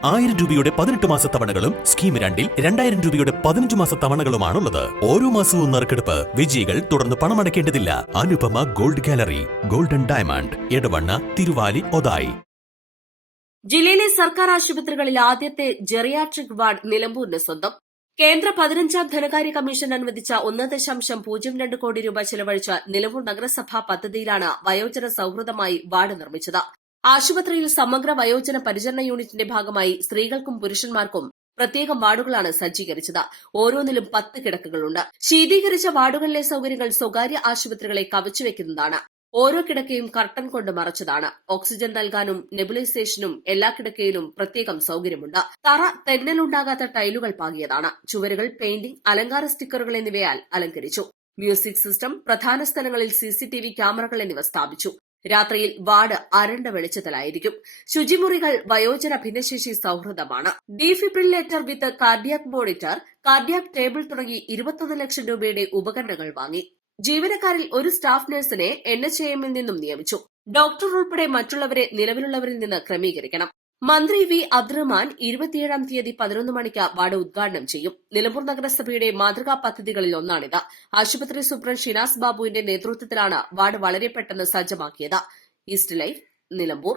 ആയിരം രൂപയുടെ പതിനെട്ട് മാസ തവണകളും സ്കീം രണ്ടിൽ രണ്ടായിരം രൂപയുടെ പതിനഞ്ച് മാസ തവണകളുമാണുള്ളത്. ഓരോ മാസവും നറുക്കെടുപ്പ് വിജയികൾ തുടർന്ന് പണമടയ്ക്കേണ്ടതില്ല. Anupama gold gallery golden diamond Edavanna Thiruvali Othayi. ജില്ലയിലെ സർക്കാർ ആശുപത്രികളിൽ ആദ്യത്തെ ജെറിയാട്രിക് വാർഡ് നിലമ്പൂരിന് സ്വന്തം. കേന്ദ്ര പതിനഞ്ചാം ധനകാര്യ കമ്മീഷൻ അനുവദിച്ച ഒന്ന് ദശാംശം പൂജ്യം രണ്ട് കോടി രൂപ ചെലവഴിച്ച നിലമ്പൂർ നഗരസഭാ പദ്ധതിയിലാണ് വയോജന സൌഹൃദമായി വാർഡ് നിർമ്മിച്ചത്. ആശുപത്രിയിൽ സമഗ്ര വയോജന പരിചരണ യൂണിറ്റിന്റെ ഭാഗമായി സ്ത്രീകൾക്കും പുരുഷന്മാർക്കും പ്രത്യേകം വാർഡുകളാണ് സജ്ജീകരിച്ചത്. ഓരോന്നിലും പത്ത് കിടക്കകളുണ്ട്. ശീതീകരിച്ച വാർഡുകളിലെ സൌകര്യങ്ങൾ സ്വകാര്യ ആശുപത്രികളെ കവച്ചുവെക്കുന്നതാണ്. ഓരോ കിടക്കയും കർട്ടൻ കൊണ്ട് മറച്ചതാണ്. ഓക്സിജൻ നൽകാനും നെബുലൈസേഷനും എല്ലാ കിടക്കയിലും പ്രത്യേകം സൌകര്യമുണ്ട്. തറ തെന്നലുണ്ടാകാത്ത ടൈലുകൾ പാകിയതാണ്. ചുവരുകൾ പെയിന്റിംഗ് അലങ്കാര സ്റ്റിക്കറുകൾ എന്നിവയാൽ അലങ്കരിച്ചു. മ്യൂസിക് സിസ്റ്റം പ്രധാന സ്ഥലങ്ങളിൽ സിസിടിവി ക്യാമറകൾ എന്നിവ സ്ഥാപിച്ചു. രാത്രിയിൽ വാർഡ് അരണ്ട വെളിച്ചത്തിലായിരിക്കും. ശുചിമുറികൾ വയോജന ഭിന്നശേഷി സൌഹൃദമാണ്. Defibrillator with cardiac monitor cardiac table തുടങ്ങി ഇരുപത്തൊന്ന് ലക്ഷം രൂപയുടെ ഉപകരണങ്ങൾ വാങ്ങി. ജീവനക്കാരിൽ ഒരു സ്റ്റാഫ് നഴ്സിനെ എൻ എച്ച് എമ്മിൽ നിന്നും നിയമിച്ചു. ഡോക്ടർ ഉൾപ്പെടെ മറ്റുള്ളവരെ നിലവിലുള്ളവരിൽ നിന്ന് ക്രമീകരിക്കണം. മന്ത്രി വി അബ്ദുറഹ്മാൻ ഇരുപത്തിയേഴാം തീയതി പതിനൊന്ന് മണിക്ക് വാർഡ് ഉദ്ഘാടനം ചെയ്യും. നിലമ്പൂർ നഗരസഭയുടെ മാതൃകാ പദ്ധതികളിൽ ഒന്നാണിത്. ആശുപത്രി സൂപ്രണ്ട് ഷിനാസ് ബാബുവിന്റെ നേതൃത്വത്തിലാണ് വാർഡ് വളരെ പെട്ടെന്ന് സജ്ജമാക്കിയത്. East life Nilambur.